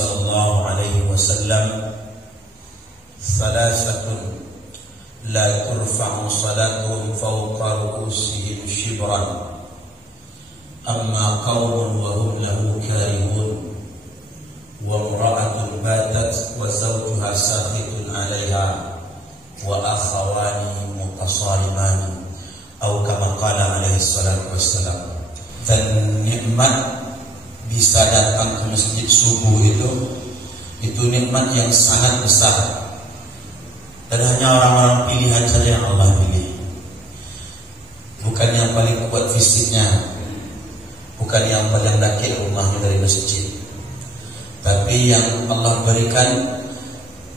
sallallahu alaihi wasallam, "Thalathatun la turfa'u salatuhum fawqa ru'usihim shibran, amma qawmun wa hum lahu karihun, wa imra'atun batat wa zawjuha sakhitun 'alayha, wa akhawani mutasalimani," atau kama qala alaihi salatu wassalam. Dan nikmat bisa datang ke masjid subuh itu nikmat yang sangat besar, dan hanya orang-orang pilihan saja yang Allah pilih. Bukan yang paling kuat fisiknya, bukan yang paling dekat rumahnya dari masjid, tapi yang Allah berikan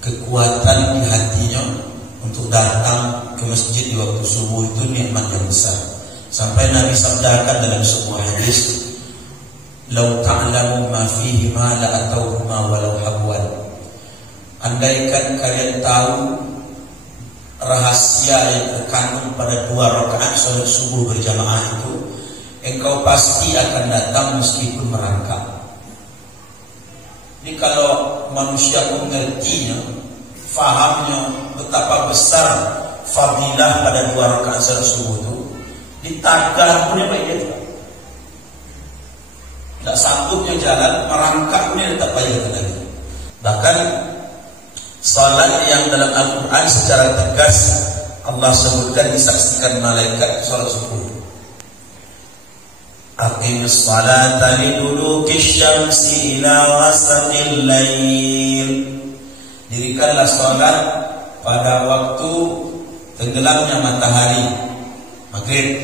kekuatan di hatinya untuk datang ke masjid di waktu subuh, itu nikmat yang besar. Sampai Nabi sabdakan dalam sebuah hadis, "Lau ta'lamu ma fihi ma la atauhuma walau habwan." Andaikan kalian tahu rahasia yang terkandung pada 2 rakaat salat subuh berjamaah itu, engkau pasti akan datang meskipun merangkak. Ini kalau manusia mengertinya, fahamnya betapa besar fadilah pada 2 rakaat salat subuh itu, ditagah punya baik dia. Tidak sanggupnya jalan, merangkak punya tetap baik lagi. Bahkan salat yang dalam Al-Quran secara tegas Allah sebutkan disaksikan malaikat salat subuh. Aqimus salata lidulukish syamsi ila ghasaqil lail. Dirikanlah salat pada waktu tenggelamnya matahari maghrib,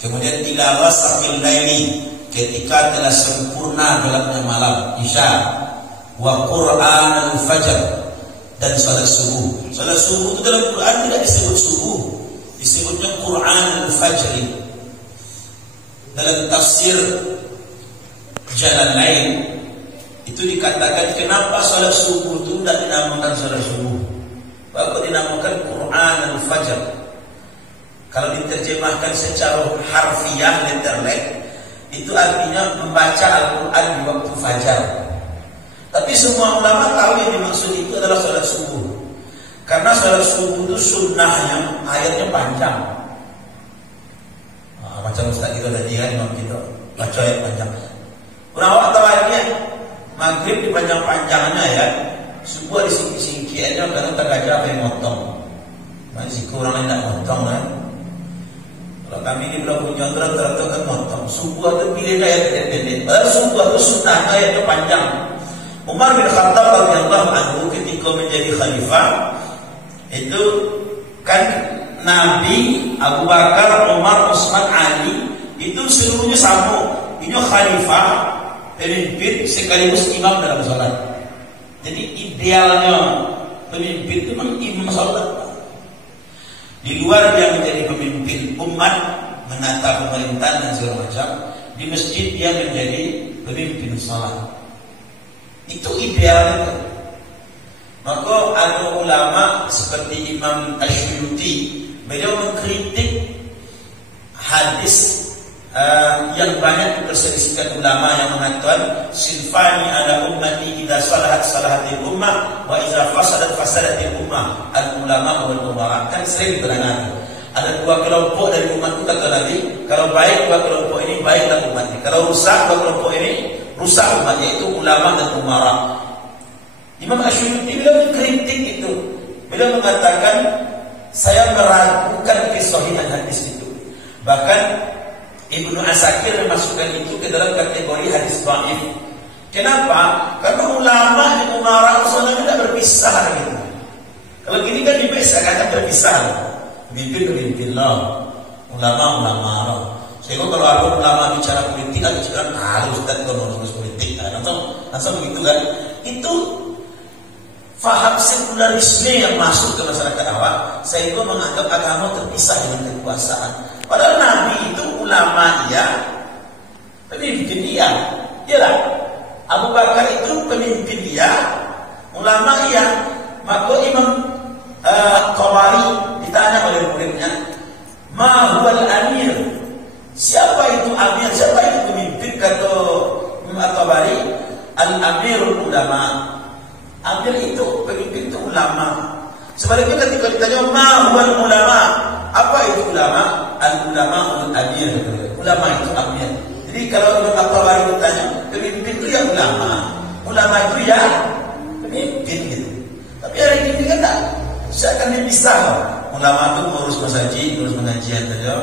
kemudian ila ghasaqil laili, ketika telah sempurna gelapnya malam, isya, wa Qur'an al-fajr, dan salat subuh. Salat subuh itu dalam Quran tidak disebut subuh, disebutnya Qur'an al-fajr. Dalam tafsir jalan lain itu dikatakan kenapa salat subuh itu tidak dinamakan salat subuh, bahkan dinamakan Qur'an al-fajr. Kalau diterjemahkan secara harfiah letterlek, itu artinya membaca Al-Quran di waktu fajar. Tapi semua ulama tahu yang dimaksud itu adalah salat subuh, karena salat subuh itu sunnahnya ayatnya panjang. Macam Ustaz kita tadi kan, imam kita baca ayat panjang. Awak tahu ayatnya? Maghrib dipanjang-panjangnya ya, subuh disingkir-singkirnya karena tergaja apa yang motong. Masih kurang tidak motong kan? Kalau kami di Pulau Punjau rata-rata kan motong. Subuh itu pilih ayat pendek. Padahal subuh itu sunnah ayatnya panjang. Umar bin Khattab radhiyallahu anhu ketika menjadi khalifah itu kan Nabi, Abu Bakar, Umar, Utsman, Ali itu seluruhnya sama. Ini khalifah, pemimpin sekaligus imam dalam salat. Jadi idealnya pemimpin itu memang imam salat. Di luar dia menjadi pemimpin umat, menata pemerintahan dan segala macam. Di masjid dia menjadi pemimpin salat. Itu idealnya. Maka ada ulama seperti Imam Asyuyuti, beliau mengkritik hadis yang banyak diperselisihkan ulama yang mengatakan sinfani ala ummati idza salahat salahatil ummah wa idza fasadat fasadatil ummah, al ulama wal umara. Kan sering berangkat ada 2 kelompok dari umat itu, kata Nabi, kalau baik 2 kelompok ini baiklah umatnya, kalau rusak 2 kelompok ini rusak umatnya, itu ulama dan umara. Imam Asyuyuti beliau mengkritik itu, beliau mengatakan saya meragukan kesahihan hadis itu. Bahkan Ibnu Asakir memasukkan itu ke dalam kategori hadis dhaif. Kenapa? Karena ulama dan umara usulnya tidak berpisah gitu. Kalau gini kan dipisahkan berpisah. Pemimpin ulama. Sehingga kalau ada ulama bicara politik, ada bicara harus dan komunis politik, langsung begitu kan? Itu faham sekularisme yang masuk ke masyarakat awam, sehingga menganggap agama terpisah dengan kekuasaan. Padahal Nabi itu ulama dia, pemimpin dia, iyalah. Abu Bakar itu pemimpin dia, ulama dia. Maka Imam Tabari ditanya oleh muridnya, "Ma huwal amir?" Siapa itu amir? Siapa itu pemimpin? Kata Imam Tabari, "Al-amir amirul ulama. Amir itu pemimpin itu ulama. Sebaliknya ketika ditanya ma huwal ulama, apa itu ulama? Al ulama ul amir. Ulama itu amir. Jadi kalau Imam At-Tabari ditanya, pemimpin itu ya ulama. Ulama itu ya pemimpin gitu. Tapi hari ini kan tak, saya akan dipisah. Ulama itu ngurus masjid, ngurus pengajian saja.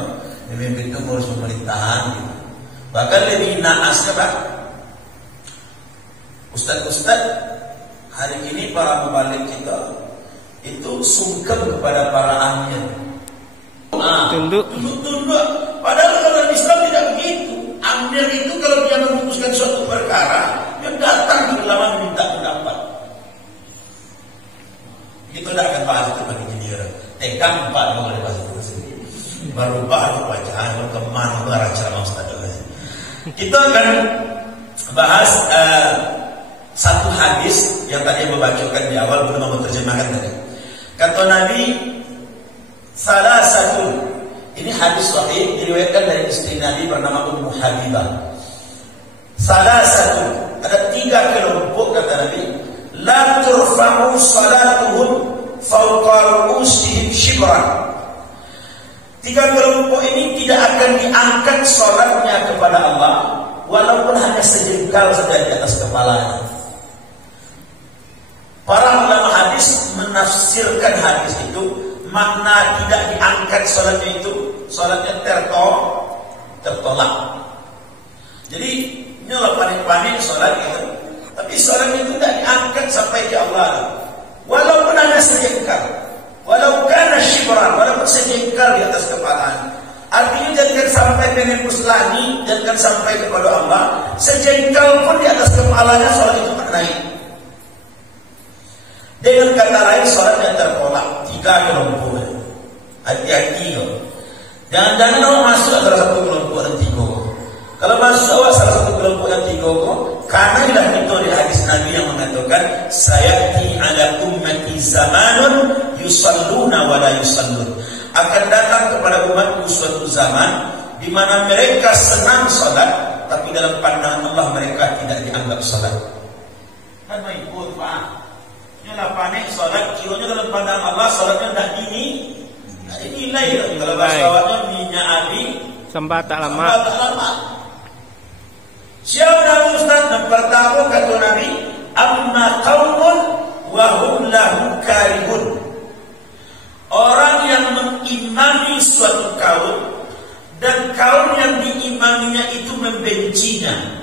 Pemimpin itu ngurus pemerintahan gitu. Bahkan lebih naasnya Pak, Ustaz-ustaz hari ini para mubalik kita itu sungkem kepada para amir. Tunduk. Padahal kalau Islam tidak begitu. Amir itu kalau dia memutuskan suatu perkara, dia datang ke ulama meminta pendapat. Kita tidak akan bahas itu bagi junior. Tekan 4 boleh bahas itu sendiri. Baru baru bacaan kemana arah ceramah Ustaz. Kita akan bahas satu hadis yang tadi yang membacakan di awal, belum mau terjemahkan tadi. Kata Nabi, salah satu, ini hadis sahih diriwayatkan dari istri Nabi bernama Ummu Habibah. Salah satu, ada 3 kelompok kata Nabi, la turfa'u salatuhum fawqa ru'usihim shibran. 3 kelompok ini tidak akan diangkat salatnya kepada Allah walaupun hanya sejengkal saja di atas kepalanya. Para ulama hadis menafsirkan hadis itu, makna tidak diangkat salatnya itu, salatnya tertolak. Jadi nyolah panik-panik salat itu, tapi salat itu tidak diangkat sampai ke Allah, walaupun hanya sejengkal, walau kana shibran, walaupun sejengkal di atas kepalanya. Artinya jangan sampai menembus langit, jangan sampai kepada Allah, sejengkal pun di atas kepalanya salat itu tak naik. Dengan kata lain salatnya tertolak. 3 kelompok. Hati-hati yo. Jangan-jangan kamu masuk salah satu kelompok dan 3. Kalau masuk salah satu kelompok dan 3, karena tidak itu di hadis Nabi yang mengatakan sayati ala ummati zamanun yusalluna wa la yusallun. Akan datang kepada umatku suatu zaman di mana mereka senang salat, tapi dalam pandangan Allah mereka tidak dianggap salat. Kan ikut Pak. Nyolah panik salat, kiranya dalam pandangan Allah salatnya tidak dinilai. Kalau bahasa awaknya minyak abi sambat tak lama. Siapa Ustaz? Yang pertama kata Nabi, amma qaumun wa hum lahu karihun. Orang yang mengimami suatu kaum dan kaum yang diimaminya itu membencinya.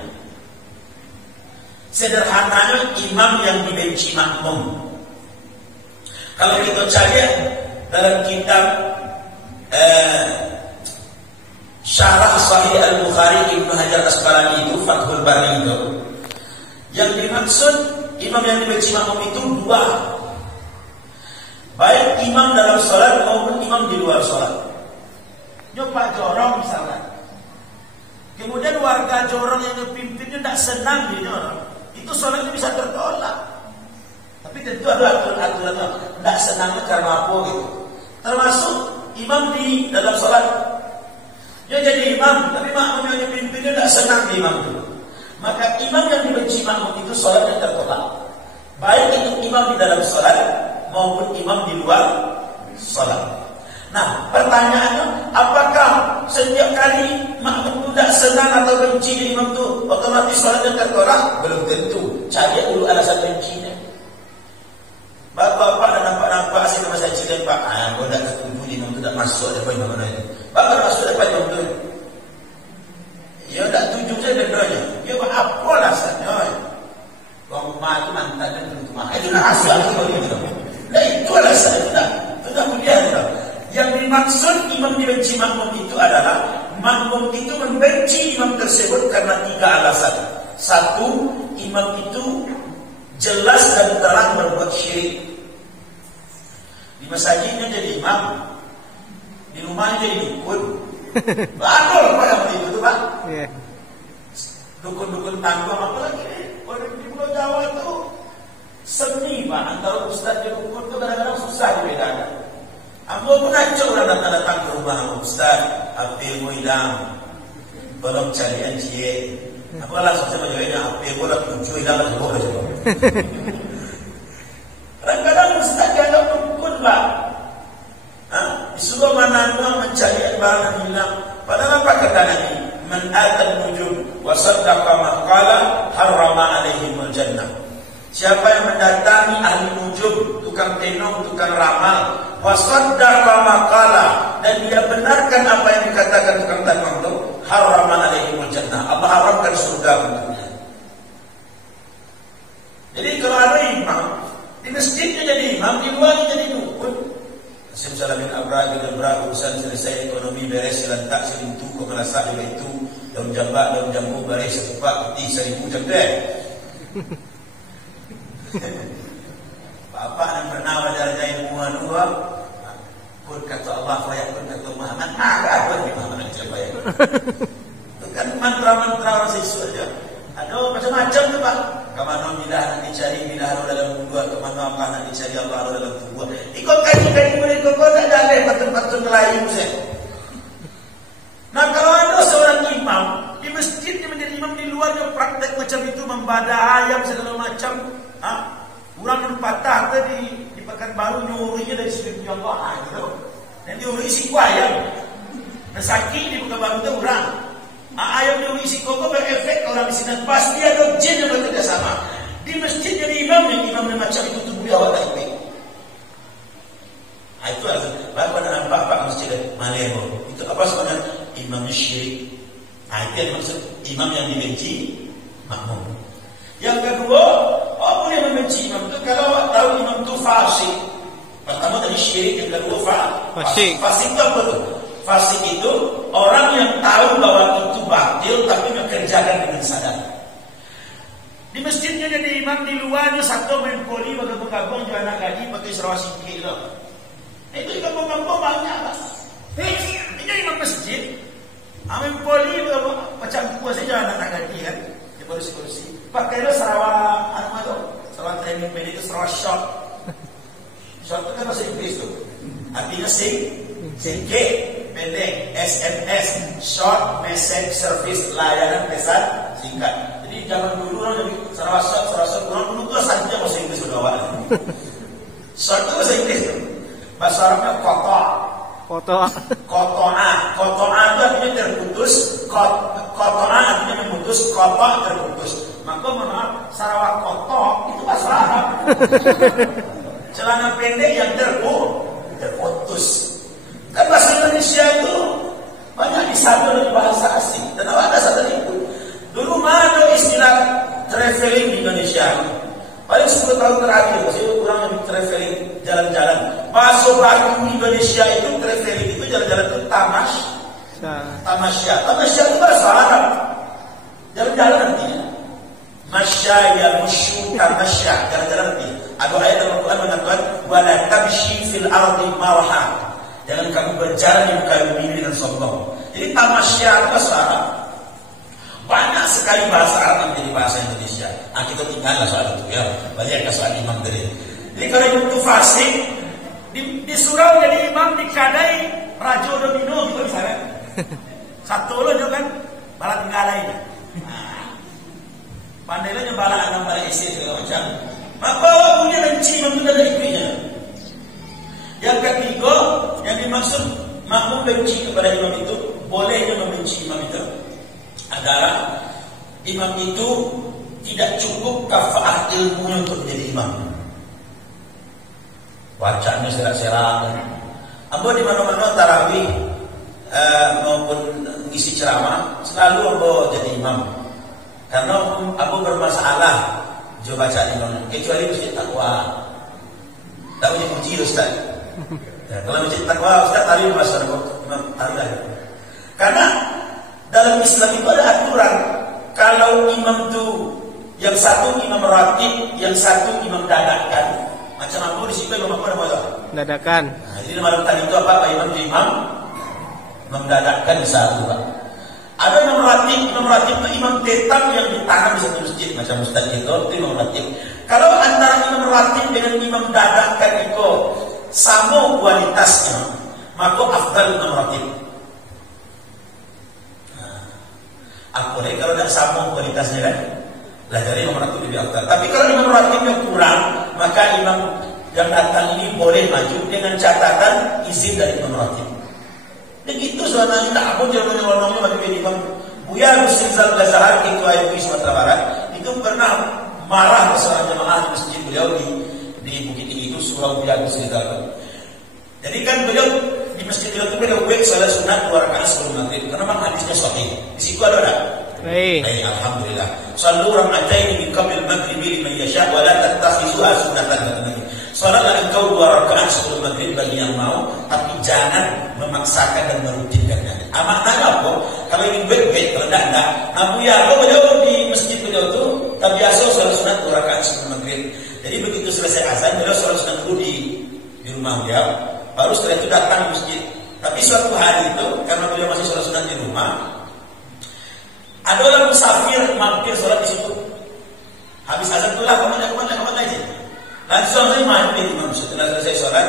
Sederhananya imam yang dibenci makmum. Kalau kita cari dalam kitab Syarah Sahih Al-Bukhari Ibnu Hajar Asqalani itu Fathul Bari itu, yang dimaksud imam yang dibenci makmum itu 2. Baik imam dalam salat maupun imam di luar salat. Nyoba jorong misalnya. Kemudian warga jorong yang dipimpinnya tidak senang di jorong. Itu salatnya bisa tertolak. Tapi tentu ada aturan-aturan tidak senangnya karena apa gitu. Termasuk imam di dalam salat, dia jadi imam, tapi makmum yang dipimpinnya tidak senang di imam itu. Maka imam yang dibenci makmum itu salatnya tertolak. Baik itu imam di dalam salat maupun imam di luar salat. Nah, pertanyaannya, apakah setiap kali makmum itu tidak senang atau benci di imam itu otomatis salatnya tertolak? Belum tentu. Cari dulu alasan bencinya. Bapak-bapak dan nampak-nampak sih nama saya cerita Pak, kalau tidak ketemu imam itu tidak masuk depan imam itu. Bapak masuk depan imam itu. Ya tidak tujuh saja doanya. Ya apa alasannya? Rumah itu mantan dan rumah itu rahasia itu. Nah itu alasan itu. Itu kemudian yang dimaksud imam dibenci makmum itu adalah makmum itu membenci imam tersebut karena 3 alasan. 1, imam itu jelas dan terang berbuat syirik. Di masjidnya jadi imam, di rumahnya jadi dukun. Betul Pak yang begitu Pak. Dukun-dukun tanggung apalagi orang di Pulau Jawa itu seni Pak, antara ustaz dan dukun itu kadang-kadang susah dibedakan. Aku pun acok orang datang ke rumah ustaz, abdil mu hilang, tolong cari anjie. Aku langsung sama jawabnya, apa yang gue lagi muncul dalam sebuah itu. Kadang-kadang ustaz dianggap dukun, Pak. Disuruh mana-mana mencari barang hilang. Padahal apa kata Nabi? Man atal nujum wa saddaqa ma qala harrama alaihimul jannah. Siapa yang mendatangi ahli nujum, tukang tenung, tukang ramal, wa saddaqa ma qala, dan dia benarkan apa yang dikatakan tukang tenung itu, harrama alaihimul jannah. Allah haramkan surga untuknya. Jadi kalau ada imam, di masjidnya jadi imam, di luarnya jadi dukun. Simsalamin abra juga urusan selesai, ekonomi beres, selantak selintu kau merasa juga itu daun jambak, daun jambu baris sepupak peti 1000 cendek. Bapak yang pernah belajar ilmu dua, pun kata Allah, pun kata Muhammad, apa ni Muhammad yang siapa ya? Itu kan mantra-mantra orang siswa saja. Ada macam-macam tu Pak. Kemana bila nak dicari, bila ada dalam gua, kemana Allah nak dicari, Allah ada dalam gua. Ikut kaji-kaji mereka, kau tak ada patut-patut Melayu saya. Nah kalau ada seorang imam di masjid dia menjadi imam, di luar dia praktek macam itu, membadah ayam segala macam. Orang yang patah tadi di Pekanbaru nyurinya dari segi Allah gitu. Dan diuri si ayam. Dan sakit di Pekanbaru itu orang. Ayam diuri si koko berefek orang di sini. Pasti ada jin yang bekerja sama. Di masjid jadi imam yang macam itu tubuh dia awak tak baik. Itu adalah bapak dan bapak masjid Maliebo. Itu apa sebenarnya? Imam syirik. Itu yang maksud imam yang dibenci makmum. Yang kedua, apa yang membenci imam itu kalau tahu imam itu fasik. Pertama tadi syirik, yang kedua fasik. Fasik itu apa itu? Fasik itu orang yang tahu bahwa itu batil tapi mengerjakan dengan sadar. Di masjidnya jadi imam, di luarnya satu main poli, bagong-bagong jual anak gaji pakai serawat singkir itu. Itu juga bagong-bagong banyak Pak. Ini imam masjid, main poli macam kuasa jual anak gaji kan, di polisi-polisi. Pakailah sarawak apa tu? Sarawak training pendek itu sarawak short. Short itu kan bahasa Inggris tu. Artinya singkat, pendek, SMS, short message service, layanan pesan singkat. Jadi zaman dulu orang jadi sarawak short, orang dulu tu saja bahasa Inggris sudah awal. Short itu bahasa Inggris tu. Bahasa Arabnya kotoa itu artinya terputus, kotoa artinya memutus, kotoa terputus. Maka maaf, sarawak kotok itu bahasa Arab. Celana pendek yang terputus. Kan bahasa Indonesia itu banyak disadur dari bahasa asing. Dan ada satu itu. Dulu mana istilah traveling di Indonesia? Paling 10 tahun terakhir, saya kurang lebih traveling jalan-jalan. Bahasa baru Indonesia itu traveling itu jalan-jalan itu tamasya. Tamasya itu bahasa Arab. Jalan-jalan artinya. Masya ya musyu tamasya, jalan-jalan artinya. Ada ayat dalam Al-Quran mengatakan wala tamshi fil ardi maraha. Jangan kamu berjalan di muka bumi dengan sombong. Jadi tamasya itu bahasa Arab. Banyak sekali bahasa Arab yang menjadi bahasa Indonesia. Kita tinggallah soal itu ya. Banyak soal imam tadi. Jadi kalau itu fasik, di surau jadi imam, dikadai Rajo Domino gitu misalnya. Satu lo juga kan balat tinggalai. Pandailah yang balat agam balat isi segala macam. Maka punya benci imam itu dari istrinya. Yang ketiga, yang dimaksud makmum benci kepada imam itu, bolehnya membenci imam itu adalah imam itu tidak cukup kafaah ilmunya untuk menjadi imam. Bacanya serak-serak. Ambo di mana-mana tarawih maupun ngisi ceramah selalu ambo jadi imam. Karena ambo bermasalah jo baca imam, kecuali masjid takwa. Tak boleh puji Ustaz. Ya, kalau masjid takwa Ustaz tadi masa imam tarawih. Karena dalam Islam itu ada aturan. Kalau imam itu yang satu imam ratib, yang satu imam dadakan. Macam apa di situ imam apa namanya? Dadakan. Nah, jadi malam tadi itu apa? Imam dadakan di satu Pak. Ada imam ratib itu imam tetap yang ditahan di satu masjid. Macam Ustaz itu imam ratib. Kalau antara imam ratib dengan imam dadakan itu sama kualitasnya, maka afdal imam ratib. Apalagi kalau tidak sama rawatibnya kurang, maka imam yang datang ini boleh maju dengan catatan izin dari imam rawatib. Begitu soalnya tak apa dia menyelonongnya bagi imam. Buya Rizal Ghazahar Ketua MUI Sumatera Barat itu pernah marah ke seorang jemaah di masjid beliau di Bukit Tinggi itu, Surau Buya Rizal. Jadi kan beliau di masjid beliau itu beliau salat sunat 2 rakaat sebelum maghrib karena memang hadisnya sahih. Di situ ada. Baik, alhamdulillah. Sallu raka'ataini min qabl al-maghrib liman yasha' wa la tattakhizuha sunnatan. Salatlah engkau 2 rakaat sebelum maghrib bagi yang mau, tapi jangan memaksakan dan merutinkannya. Maknanya apa? Kalau ingin baik-baik, kalau tidak. Abu Ya'la beliau di masjid beliau itu terbiasa salat sunat 2 rakaat sebelum maghrib. Jadi begitu selesai azan, beliau salat sunat dulu di rumah beliau, baru setelah itu datang ke masjid. Tapi suatu hari itu, karena beliau masih salat sunat di rumah, ada orang musafir mampir sholat di situ. Habis azan itulah kemana aja. Langsung saya mandi imam. Setelah selesai sholat,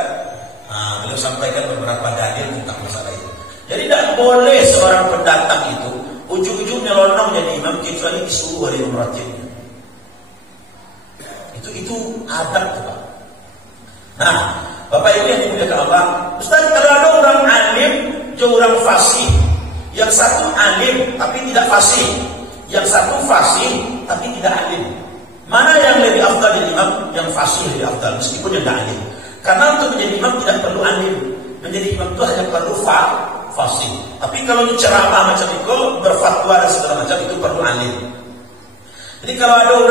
beliau sampaikan beberapa dalil tentang masalah itu. Jadi tidak boleh seorang pendatang itu ujung-ujungnya lonong jadi imam kecuali disuruh oleh imam ratibnya. Itu adab tuh, Pak. Nah, Bapak Ibu yang dimuliakan Allah, Ustaz, kalau ada orang alim, jauh orang fasih. Yang satu alim tapi tidak fasih, yang satu fasih tapi tidak alim. Mana yang lebih afdal jadi imam? Yang fasih lebih afdal meskipun yang tidak alim. Karena untuk menjadi imam tidak perlu alim. Menjadi imam itu hanya perlu fasih. Tapi kalau ceramah macam itu, berfatwa dan segala macam itu perlu alim. Jadi kalau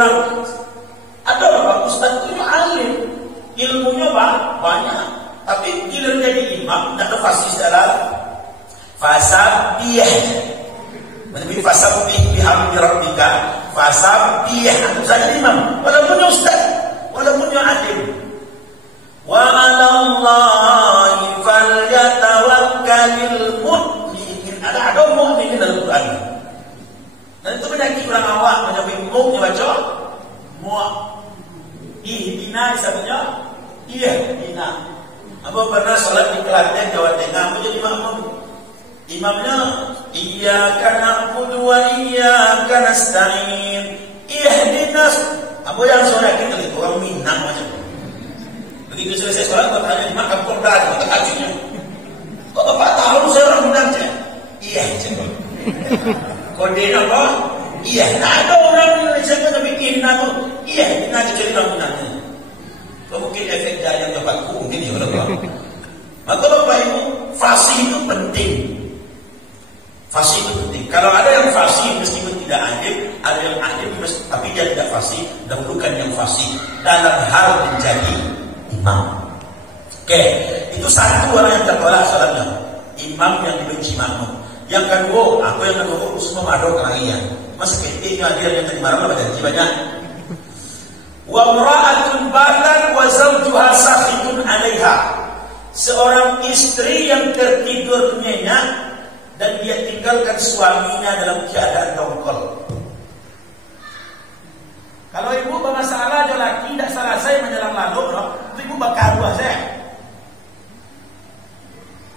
ada orang ustaz itu alim, ilmunya banyak, tapi giliran jadi imam tidak ada fasih dalam fasabbih. Menurut fasabbih bihamdi rabbika, fasabbih. Saya imam, walaupun ustaz, walaupun alim. Wa 'alallahi falyatawakkalul mu'minin. Ada mu'minin dalam Quran. Dan itu penyakit orang awak macam bingung baca ihdina disatunya ihdina. Apa pernah salat di Klaten, Jawa Tengah, menjadi makmum. Imamnya iyyaka na'budu wa iyyaka nasta'in ihdinas. Apa yang saudara kita itu orang Minang macam itu. Begitu selesai salat bertanya imam apa dah kata hajinya. Kok Bapak tahu saya orang Minang je? Iya je. Kode apa? Iya. Nah, ada orang Indonesia yang bikin nama iya, nak jadi orang Minang. Mungkin efek daya yang Bapak mungkin ya Bapak. Maka Bapak Ibu, fasih itu penting. Fasih itu penting. Kalau ada yang fasih meskipun tidak alim, ada yang alim tapi dia tidak fasih, dahulukan yang fasih dalam hal menjadi imam. Oke, itu satu orang yang tertolak salatnya, imam yang dibenci makmum. Yang kedua, apa yang kedua semua ada kelahian. Mas ketiknya dia yang tadi marah banyak. Wa imra'atun batat wa zawjuha sakhitun 'alaiha. Seorang istri yang tertidur nyenyak dan dia tinggalkan suaminya dalam keadaan dongkol. Kalau ibu bermasalah ada laki tidak selesai menjelang lalu, no? Itu ibu bakar buah saya.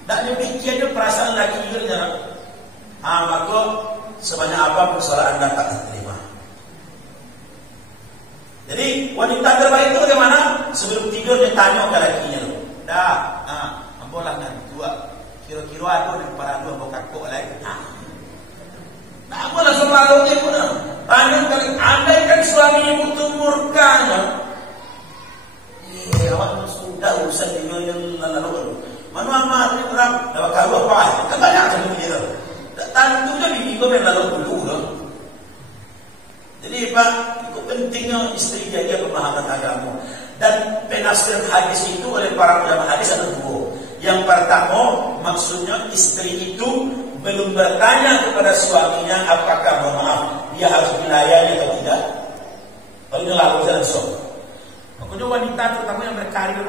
Tak demikian perasaan laki itu jangan. Maka sebanyak apapun salah anda tak diterima. Jadi wanita terbaik itu bagaimana? Sebelum tidur dia tanya ke lakinya, dah, ambolah kan dua. Kira-kira aku dan para dua bukan kok lagi. Nah, aku langsung lalu dia pun. Tanya kali, andai kan suami ibu itu murkanya. Awak sudah urusan dia yang lalu. Mana amat ni orang dapat karu apa? Kan banyak macam dia. Tentu je bini kau memang lalu dulu. Jadi Pak, itu pentingnya istri jaga pemahaman agama. Dan penafsiran hadis itu oleh para ulama hadis ada dua. Yang pertama, maksudnya istri itu belum bertanya kepada suaminya apakah mohon maaf dia harus dilayani atau tidak. Kalau dia lalu jalan sok. Makanya wanita terutama yang berkarir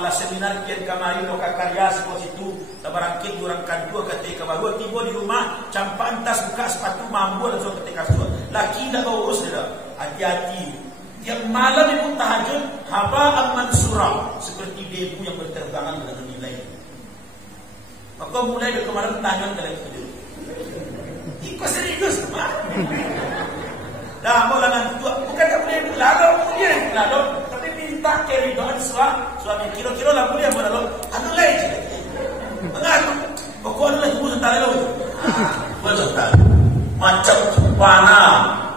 lah seminar kian kamari lo kakarya seperti itu tabarangkit orang kedua ketika baru tiba di rumah campan tas buka sepatu mampu langsung ketika kedua laki dah urus dia hati-hati. Yang malam itu tahajud haba'an mansura seperti debu yang berterbangan dengan nilai. Maka mulai dari kemarin tangan dari itu. Ikut serius, Dah malangan tua, bukan tak boleh lalu dia lalu, tapi minta keridhaan suami. Kira-kira lah boleh lalu. Anu lain. Mengadu, pokoknya lah tunggu sebentar dulu. Betul. Macam mana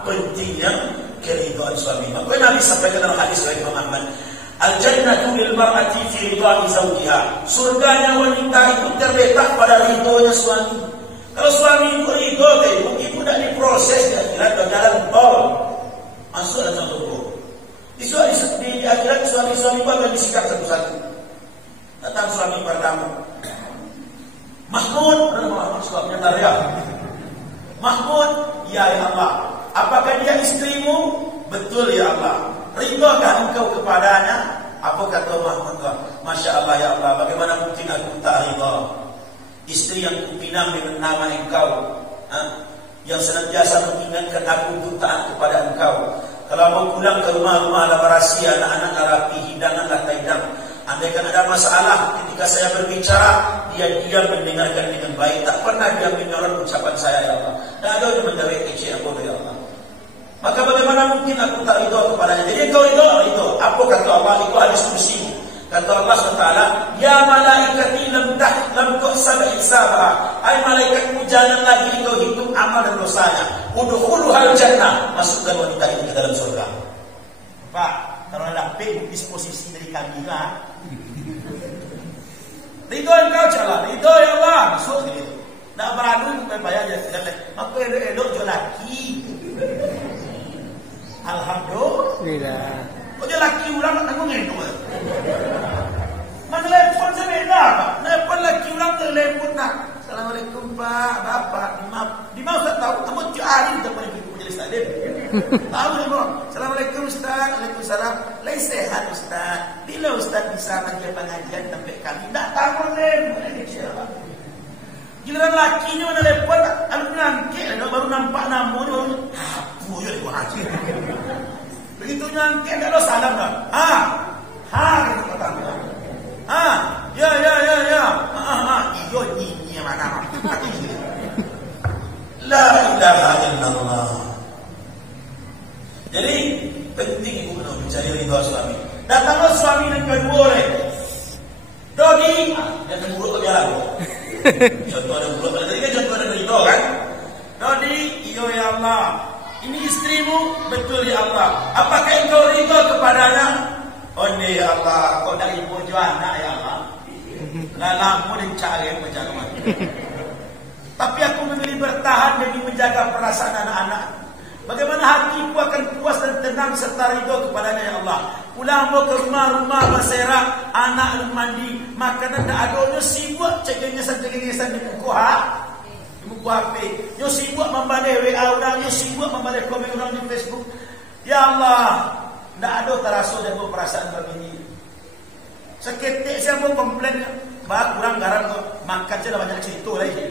pentingnya keridhaan suami. Maka Nabi sampaikan dalam hadis dari Imam Ahmad, al-jannatu lil mar'ati fi ridha'i zawjiha. Surganya wanita itu terletak pada ridhonya suami. Kalau suami itu ridho ke ibu dah diproses di akhirat jalan tol masuk dalam surga. Di akhirat suami-suami itu akan disikap satu-satu. Datang suami pertama, Mahmud, suaminya Tarya. Mahmud, ya Allah, apakah dia istrimu? Betul ya Allah. Ridhokah engkau kepadanya? Apa kata Mahmud? Masya Allah ya Allah, bagaimana mungkin aku tak ridha? Istri yang kupinang dengan nama engkau, yang senantiasa mengingatkan aku untuk taat kepada engkau. Kalau mau pulang ke rumah ada rahasia, anak-anak rapi, hidanganlah taidam. Andaikan ada masalah ketika saya berbicara, dia diam mendengarkan dengan baik. Tak pernah dia menyorot ucapan saya ya Allah. Tak ada yang menjawab kecil aku ya Allah. Maka bagaimana mungkin aku tak ridho kepadanya? Jadi engkau ridho. Apa kata Allah? Itu hadis kursi. Kata Allah SWT, ya malaikati lam tuhsab hisabah. Hai malaikatku, jangan lagi engkau hitung amal dan dosanya. Udkhuluhal jannah, masukkan wanita itu ke dalam surga. Pak, kalau ada disposisi dari kami lah. Ridho engkau jalan, ridho ya Allah, masuk gitu. Nak beradu bukan bayar je. Maka elok je laki. Alhamdulillah. Kau je laki orang nak tanggung itu. Mana telefon saya beda Pak. Telefon laki orang telefon nak. Assalamualaikum Pak, Bapak, maaf tak tahu. Kamu cari kita boleh majelis taklim. Tahu ni bro. Assalamualaikum Ustaz. Waalaikumsalam. Lain sehat Ustaz. Bila Ustaz bisa bagi pengajian sampai kami? Tak tahu lem. Giliran lakinya mana telepon, alu nyangkit, baru nampak nama dia baru apa ya dia haji. Begitu nyangkit tak ada salam dah. Gitu kata. Ya. Iyo nyi mana. La ilaha illallah. Jadi penting ibu kena mencari ridha suami. Datanglah suami yang kedua oleh Dodi, yang buruk ke jalan. Contoh ada buruk, tadi kan contoh ada ridha kan. Dodi, iyo ya Allah, ini istrimu, betul ya Allah. Apakah engkau ridha kepadanya? Oh ni ya Allah, kau dari ibu anak ya Allah. Lalamu dan cari macam mana. Tapi aku memilih bertahan demi menjaga perasaan anak-anak. Bagaimana hatiku akan puas dan tenang serta ridho kepadanya ya Allah. Pulang mau ke rumah berserak, anak mandi, makanan tak ada, sibuk cengengesan di buku HP. Yo sibuk membalas WA orang, yo sibuk membalas komen orang di Facebook. Ya Allah, tak ada terasa dan perasaan begini. Seketik saya mau komplain, bah kurang garam tu, makan je dah banyak cerita lagi.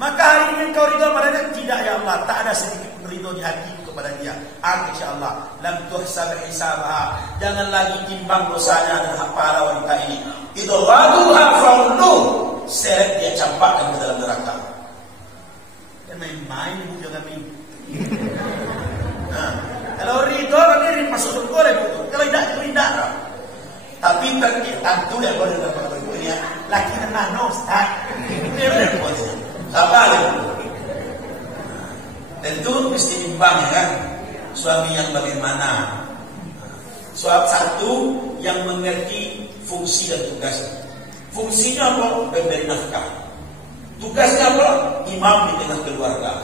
Maka hari ini kau ridho padanya? Tidak ya Allah, tak ada sedikit pun ridho di hatiku kepada dia. InsyaAllah lam tuhsab hisabah. Jangan lagi timbang dosanya dan pahala wanita ini. Itu raduha fa'ulu, seret dia campakkan ke dalam neraka. Dan main-main ibu jangan main. Kalau ridho berarti masuk surga betul. Kalau tidak. Tapi tentu dia boleh dapat ibunya. Laki dan Ustaz. Dia boleh buat. Apa lagi? Tentu mesti imbang ya kan. Suami yang bagaimana? Satu yang mengerti fungsi dan tugas. Fungsinya apa? Memberi nafkah. Tugasnya apa? Imam di tengah keluarga.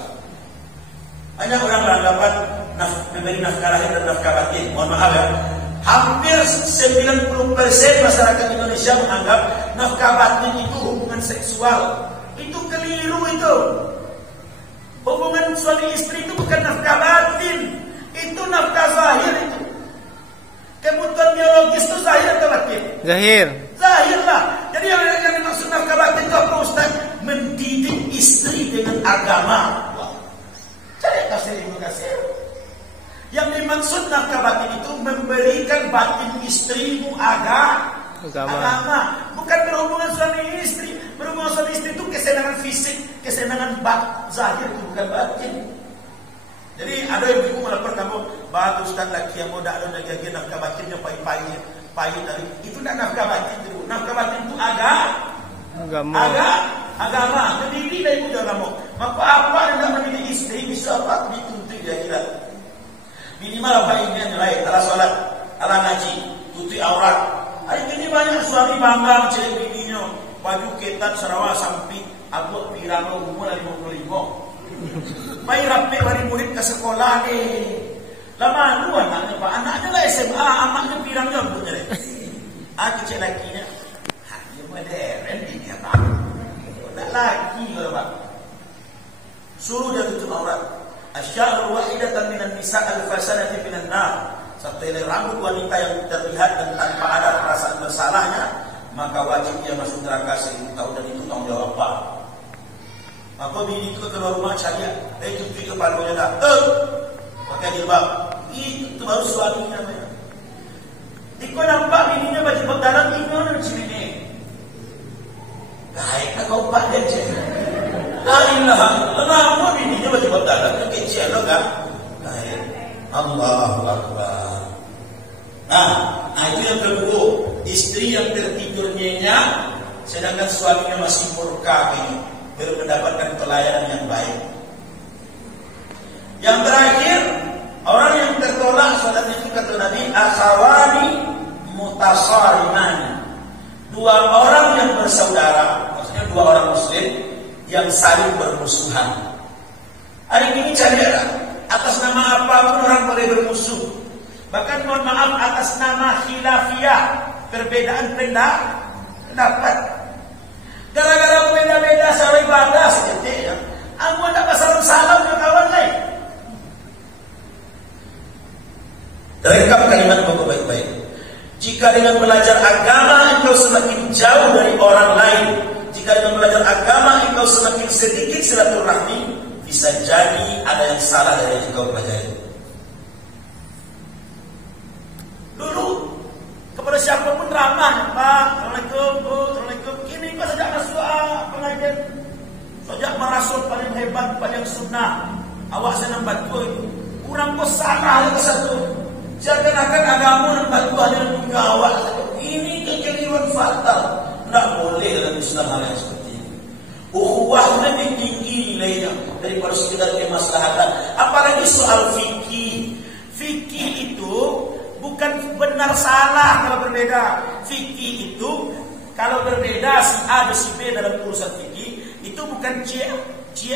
Banyak orang beranggapan memberi nafkah lahir dan nafkah batin. Mohon maaf ya. Hampir 90% masyarakat Indonesia menganggap nafkah batin itu hubungan seksual. Itu keliru itu. Hubungan suami istri itu bukan nafkah batin. Itu nafkah zahir itu. Kebutuhan biologis itu zahir atau batin? Zahir lah. Jadi yang dimaksud nafkah batin itu apa Ustaz? Mendidik istri dengan agama. Wah. Cari kasih. Yang dimaksud nafkah batin itu memberikan batin istrimu agama. Bukan berhubungan suami istri. Berhubungan suami istri itu kesenangan fisik, kesenangan zahir itu bukan batin. Jadi ada yang bingung melapor kamu, bagus Ustaz laki yang muda ada lagi nafkah batinnya pahit-pahit dari itu tidak nafkah batin itu. Nafkah batin itu agama, mendidik dari muda kamu. Maka apa hendak mendidik istri bisa apa dituntut dia kira. Minimal apa ini nilai, ala sholat, ala ngaji, tutup aurat. Hari ini banyak suami bangga mencari bininya, baju ketat Sarawak sampai aku pirang umur 55. Mai rapi bari murid ke sekolah ni. Lama lu anaknya Pak, anaknya lah SMA, amaknya pirang jomblo je. Kecil lakinya. Dia modern ini apa? Tak lagi ke Pak. Suruh dia tutup aurat. Asy'arul wahidatan minan nisa al-fasanati minan nar. Setelah rambut wanita yang terlihat dan tanpa ada perasaan bersalahnya, maka wajib dia masuk neraka 1000 tahun dan itu tanggung jawab apa? Maka bini itu keluar rumah cari cuci kepalanya dah. Pakai jilbab. Itu baru suaminya. Iko nampak bininya baju dalam ini sini. Baik kau pak dia cek. La ilaha illallah. Bininya baju dalam kecil loh kan? Baik. Allahu Akbar. Nah, itu yang kedua. Istri yang tertidur nyenyak, sedangkan suaminya masih murka ini. Baru mendapatkan pelayanan yang baik. Yang terakhir, orang yang tertolak salatnya itu kata Nabi, akhawani mutasariman. Dua orang yang bersaudara, maksudnya dua orang muslim yang saling bermusuhan. Hari ini cari atas nama apapun orang boleh bermusuh. Bahkan mohon maaf atas nama khilafiyah, perbedaan pendapat. Gara-gara beda-beda cara ibadah saja. Aku tak salam-salam ke kawan lain. Rekap kalimat bapak baik-baik. Jika dengan belajar agama engkau semakin jauh dari orang lain, jika dengan belajar agama engkau semakin sedikit silaturahmi, bisa jadi ada yang salah dari yang engkau pelajari. Dulu kepada siapapun ramah, Pak, Assalamualaikum, Bu, Assalamualaikum. Ini kok sejak masuk pengajian, sejak merasuk paling hebat, paling sunnah. Awak senang bantu itu. Kurang kok salah ke satu. Seakan-akan agama dan bantu hanya punya awak satu. Ini kekeliruan fatal. Tidak boleh dalam Islam hal yang seperti ini. Ukhuwah lebih tinggi nilainya daripada sekedar kemaslahatan. Apalagi soal fikih. Fikih itu bukan benar salah kalau berbeda. Fikih itu kalau berbeda si A dan si B dalam urusan fikih itu bukan cie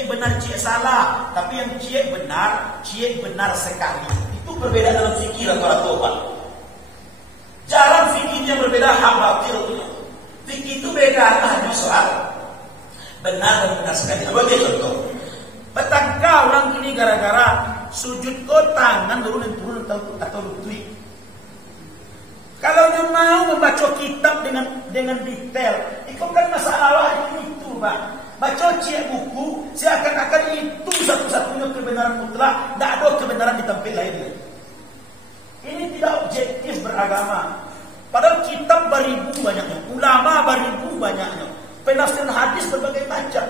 benar cie salah, tapi yang cie benar sekali. Itu berbeda dalam fikih rata-rata Pak. Jarang fikihnya berbeda hak batil. Fikih itu beda hanya soal benar dan benar sekali. Bagi contoh, betangkah orang ini gara-gara sujud tangan turun atau lutut. Kalau dia mau membaca kitab dengan detail, itu kan masalah itu, Pak. Baca buku, seakan-akan itu satu-satunya kebenaran mutlak, tidak ada kebenaran di tempat lainnya. Ini tidak objektif beragama. Padahal kitab beribu banyaknya, ulama beribu banyaknya, penafsiran hadis berbagai macam.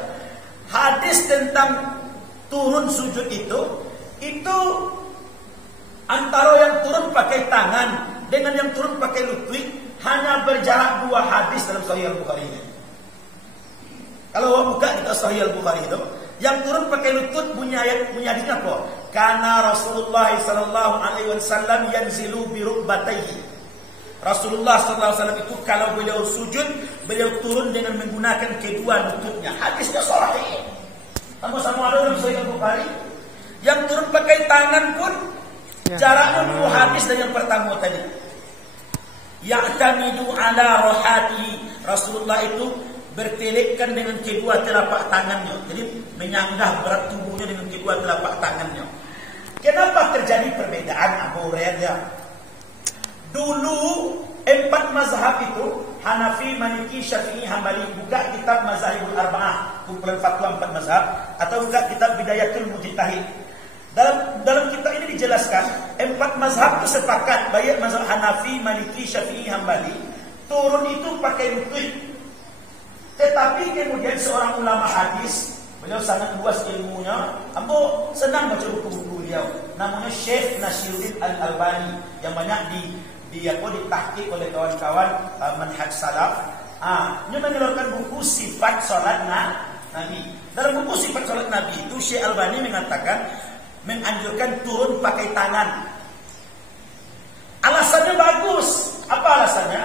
Hadis tentang turun sujud itu antara yang turun pakai tangan dengan yang turun pakai lutut hanya berjarak 2 hadis dalam Sahih Al-Bukhari ini. Kalau awak buka di Sahih Al-Bukhari itu, yang turun pakai lutut punya hadisnya apa? Karena Rasulullah sallallahu alaihi wasallam yanzilu bi rukbatayhi. Rasulullah sallallahu alaihi wasallam itu kalau beliau sujud, beliau turun dengan menggunakan kedua lututnya. Hadisnya sahih. Sama-sama ada dalam Sahih Al-Bukhari. Yang turun pakai tangan pun jaraknya 2 hadis dari yang pertama tadi. Ya'tamidu ala rohatihi. Rasulullah itu bertelekkan dengan kedua telapak tangannya. Jadi menyanggah berat tubuhnya dengan kedua telapak tangannya. Kenapa terjadi perbedaan Abu Hurairah? Dulu 4 mazhab itu, Hanafi, Maliki, Syafi'i, Hambali. Buka kitab Mazhabul Arba'ah, kumpulan fatwa 4 mazhab, atau buka kitab Bidayatul Mujtahid. Dalam kitab ini dijelaskan 4 mazhab itu sepakat, baik mazhab Hanafi, Maliki, Syafi'i, Hambali, turun itu pakai lutut. Tetapi kemudian seorang ulama hadis Beliau sangat luas ilmunya. Ambo senang baca buku-buku beliau. Namanya Syekh Nasiruddin Al-Albani yang banyak ditahqiq oleh kawan-kawan manhaj salaf. Dia mengeluarkan buku sifat salat Nabi. Dalam buku sifat salat Nabi itu Syekh Albani mengatakan menganjurkan turun pakai tangan. Alasannya bagus. Apa alasannya?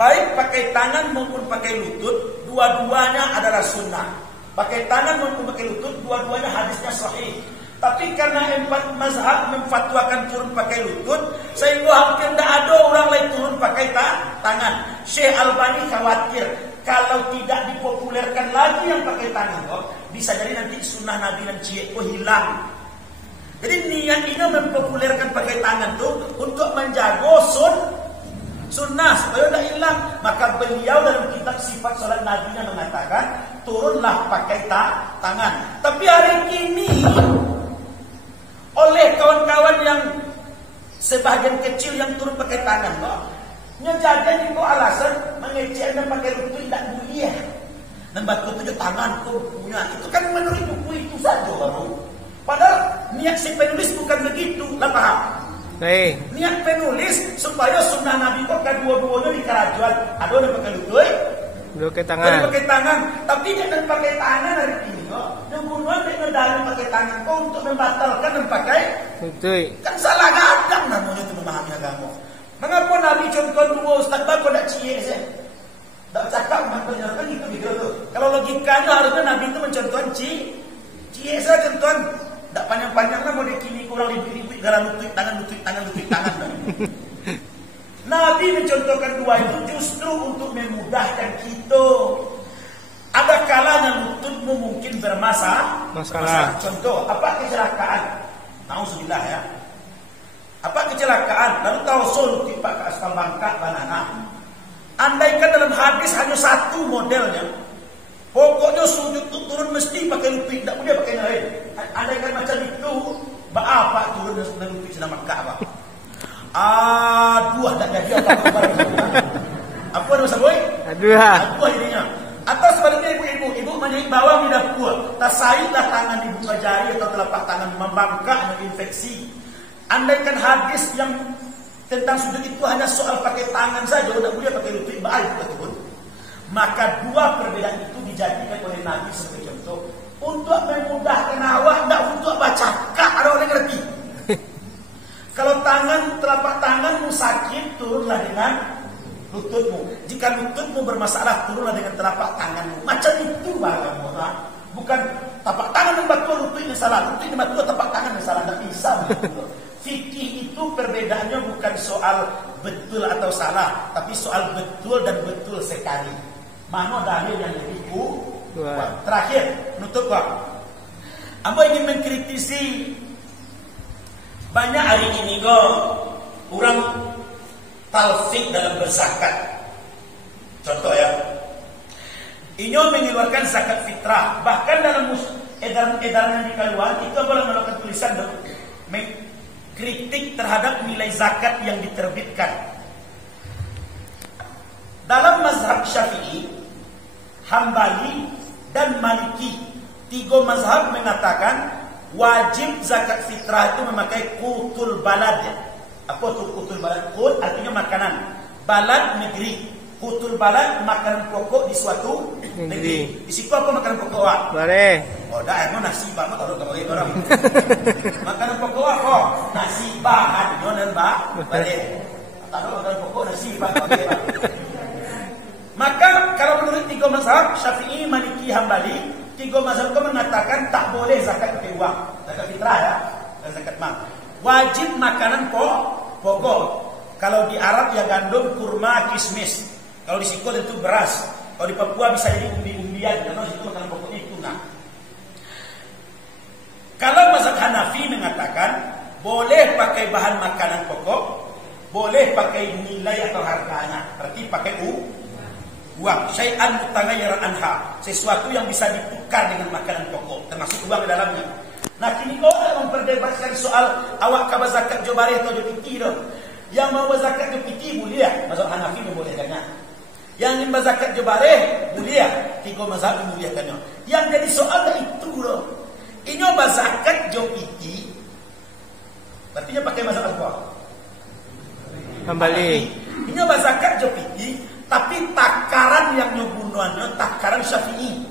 Baik pakai tangan maupun pakai lutut, dua-duanya adalah sunnah. Pakai tangan maupun pakai lutut, dua-duanya hadisnya sahih. Tapi karena empat mazhab memfatwakan turun pakai lutut, sehingga hampir tidak ada orang lain turun pakai tangan. Syekh Albani khawatir kalau tidak dipopulerkan lagi yang pakai tangan, bisa jadi nanti sunnah Nabi dan Cie hilang. Jadi niat ini mempopulerkan pakai tangan tuh untuk menjaga sunnah supaya tidak hilang. Maka beliau dalam kitab sifat salat Nabi mengatakan turunlah pakai tangan. Tapi hari ini oleh kawan-kawan yang sebagian kecil yang turun pakai tangan, jadi kok alasan mengecek dan pakai lutut tidak mulia. Dan batu itu tangan punya. Itu kan menurut buku itu saja baru. Padahal niat si penulis bukan begitu, lah paham? Niat penulis supaya sunnah Nabi kok kedua-duanya di kerajuan. Ada yang pakai lutut, pakai tangan. Tapi jangan pakai tangan hari ini kok. Yang bunuhan dengan pakai tangan kok untuk membatalkan dan pakai lutut. Kan salah gadang namanya itu memahami agama. Mengapa Nabi contoh dua Ustaz Bako tak cie saya? Tak cakap maknanya kan itu mikir tu. Kalau logikanya harusnya Nabi itu mencontohkan cie saya contohkan. Tak panjang-panjang lah mau dikini kurang ribut-ribut dalam lutut tangan. Nabi mencontohkan dua itu justru untuk memudahkan kita. Ada kalanya lututmu mungkin bermasalah. Contoh, apa kecelakaan? Nauzubillah ya. Apa kecelakaan? Lalu tawassul lutut ke aspal bangka banana. Andaikan dalam hadis hanya satu modelnya, pokoknya sujud itu turun mesti pakai lutut, tidak boleh pakai lain. Andaikan macam itu, apa turun dan lutut sedang Makkah apa? Aduh, tak jadi apa-apa. Apa nama saboy? Aduh jadinya. Atau sebaliknya ibu menjadi bawang di dapur, tasailah tangan ibu jari atau telapak tangan membangkak dan infeksi. Andaikan hadis yang tentang sujud itu hanya soal pakai tangan saja, tidak boleh pakai lutut, baik betul. Maka dua perbedaan itu dijadikan oleh Nabi sebagai contoh untuk memudahkan awak, tidak untuk baca kak ada orang ngerti. Kalau telapak tanganmu sakit, turunlah dengan lututmu. Jika lututmu bermasalah, turunlah dengan telapak tanganmu. Macam itu bagaimana? Bukan telapak tangan yang betul, lututnya salah. Lutut yang betul, telapak tangan yang salah. Tidak bisa. Fikih itu perbedaannya bukan soal betul atau salah, tapi soal betul dan betul sekali. Mana dalil yang lebih kuat? Terakhir, nutup Pak. Ambo ingin mengkritisi banyak hari ini kok orang talfik dalam berzakat. Contoh ya, Inyo mengeluarkan zakat fitrah. Bahkan dalam edaran yang dikeluarkan itu boleh melakukan tulisan kritik terhadap nilai zakat yang diterbitkan. Dalam mazhab Syafi'i, Hambali dan Maliki, tiga mazhab mengatakan wajib zakat fitrah itu memakai qutul balad. Apa itu qutul balad? Qut artinya makanan. Balad negeri. Qutul balad makanan pokok di suatu negeri. Di situ apa makanan pokok? Boleh. Oh, dah emang nasi banget kalau kamu lihat orang. Makanan pokok apa? Nasi bahan, dan boleh. Tahu makanan pokok nasi bahan. Maka kalau menurut tiga mazhab Syafi'i, Maliki, Hambali, tiga mazhab itu mengatakan tak boleh zakat pakai uang, zakat fitrah ya, dan zakat mal. Wajib makanan pokok. Kalau di Arab ya gandum, kurma, kismis. Kalau di Siko itu beras. Kalau di Papua bisa jadi umbi-umbian, karena itu makanan pokoknya itu. Nah, kalau mazhab Hanafi mengatakan boleh pakai bahan makanan pokok, boleh pakai nilai atau harganya, berarti pakai uang. Syai'an mutaghayyir anha, sesuatu yang bisa ditukar dengan makanan pokok, termasuk uang di dalamnya. Nah, kini kau memperdebatkan soal awak kabar zakat jobari atau jopiti dong. Yang mau zakat jopiti boleh ya, mazhab Hanafi membolehkannya. Yang ingin zakat jobari boleh ya, tiga mazhab membolehkannya. Yang jadi soal itu loh. Inyo zakat jo piti. Berarti pakai mazhab apa? Hambali. Inyo zakat jo piti, tapi takaran yang nyobunuannya takaran Syafi'i.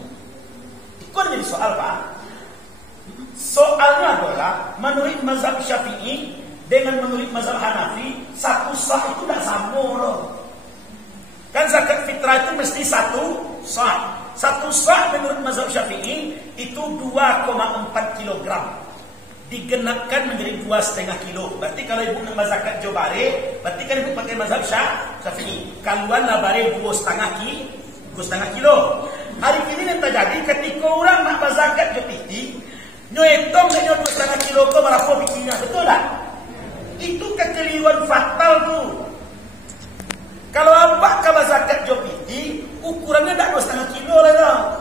Itu jadi soal, Pak. Soalnya adalah menurut mazhab Syafi'i dengan menurut mazhab Hanafi, satu sah itu tidak sama loh. Kan zakat fitrah itu mesti satu sah. Satu sah menurut mazhab Syafi'i itu 2,4 kilogram. Digenapkan menjadi 2,5 kilo. Berarti kalau ibu nak zakat jo bare, berarti kan ibu pakai mazhab Syafi'i. Kaluan lah bare 2,5 kilo. Hari ini yang terjadi ketika orang nak zakat jo piti, nyo etong nyo 2,5 kilo ke berapa bikinnya, betul tak? Itu kekeliruan fatal tuh. Kalau abang kabar zakat jo piti, ukurannya tak 2,5 kilo lah.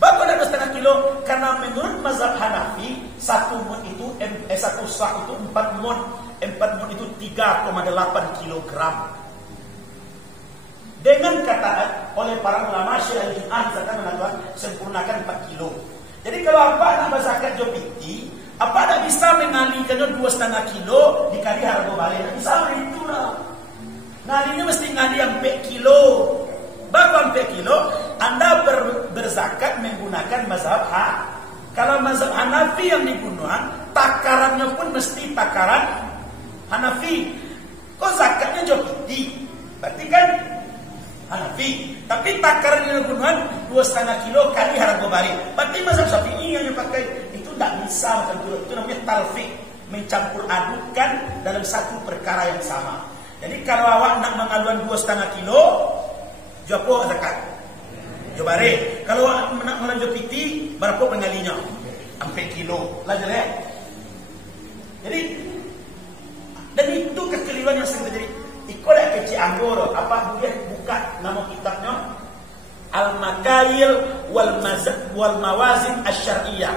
Bapak tak 2,5 kilo karena menurut mazhab Hanafi satu mun itu satu sah itu 4 mun. 4 mun itu 3,8 kilogram. Dengan kata oleh para ulama Syiah misalkan mengatakan sempurnakan 4 kilo. Jadi kalau abang nak zakat jo piti, apa tak bisa mengalihkannya 2,5 kilo dikali harga balik? Tak bisa itu lah. Ngalinya mesti ngali sampai kilo. Berapa sampai kilo? Anda berzakat menggunakan mazhab Kalau mazhab Hanafi yang digunakan, takarannya pun mesti takaran Hanafi. Kok zakatnya jo piti? Berarti kan Hanafi. Tapi takaran yang digunakan 2,5 kilo kali harga balik. Berarti mazhab Syafi'i yang dipakai itu tidak bisa macam itu. Itu namanya talfiq, mencampur adukan dalam satu perkara yang sama. Jadi kalau awak nak mengaduan 2,5 kilo, jawab zakat. Jawab. Kalau awak nak mengaduan piti, berapa pengalinya? 4 kilo. Lah jelek. Jadi dan itu kekeliruan yang sering terjadi. Ikut dah kecil anggoro. Apa boleh buka nama kitabnya? Al-Makail wal Mawazin Asy-Syar'iyyah.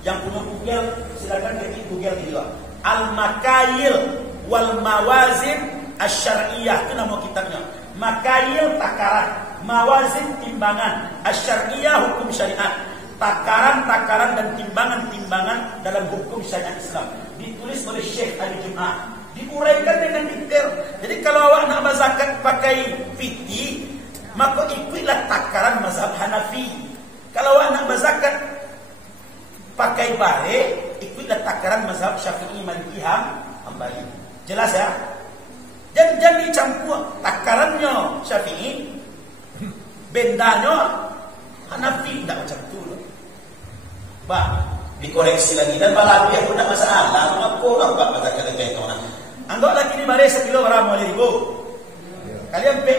Yang punya Google silakan ketik Google dia. Al-Makail wal Mawazin Asy-Syar'iyyah, itu nama kitabnya. Makail takaran, mawazin timbangan, asy-syar'iyyah hukum syariat. Takaran-takaran dan timbangan-timbangan dalam hukum syariat Islam. Ditulis oleh Syekh Ali Jum'ah. Diuraikan dengan detail. Jadi kalau awak nak zakat pakai piti, maka ikutlah takaran mazhab Hanafi. Kalau awak nak zakat pakai bare, ikutlah takaran mazhab Syafi'i, Maliki, Hambali. Jelas ya? Jangan dicampur takarannya Syafi'i, bendanya Hanafi, tidak macam itu. Bah, dikoreksi lagi dan malah dia pun tidak masalah. Apa orang buat zakat itu orang? Anggaplah kini bare 1 kilo berapa ribu? Kalian pay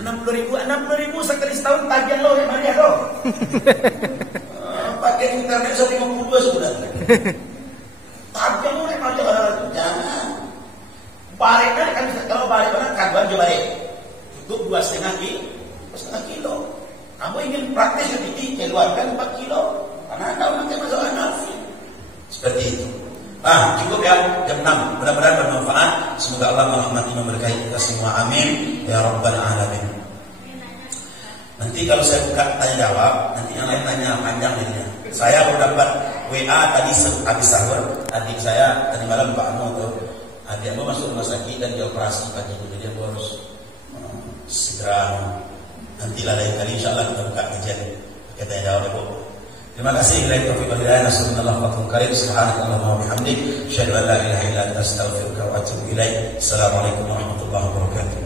60.000 sekali setahun tagihan lo yang mana lo? Pakai internet 150 sudah. Tagihan lo yang mana orang? Jangan. Balik kan kalau balik mana kaduan je balik. Cukup 2,5 kilo. Kamu ingin praktis sedikit, keluarkan 4 kilo. Karena anda pakai mazhab Hanafi. Seperti itu. Cukup ya, jam 6. Mudah-mudahan bermanfaat. Semoga Allah merahmati memberkahi kita semua. Amin ya rabbal alamin. Nanti kalau saya buka tanya jawab, nanti yang lain tanya panjang jadinya. Saya baru dapat WA tadi habis sahur. Adik saya tadi malam Pak Anu tuh. Adik Anu masuk rumah sakit dan dioperasi pagi itu. Jadi aku harus segera. Nantilah lain kali insyaallah kita buka kajian. Kita tanya jawab ya Bu. Terima kasih. Subhanakallahumma wa bihamdik, asyhadu an la ilaha illa anta, astaghfiruka wa atubu ilaik. Assalamualaikum warahmatullahi wabarakatuh.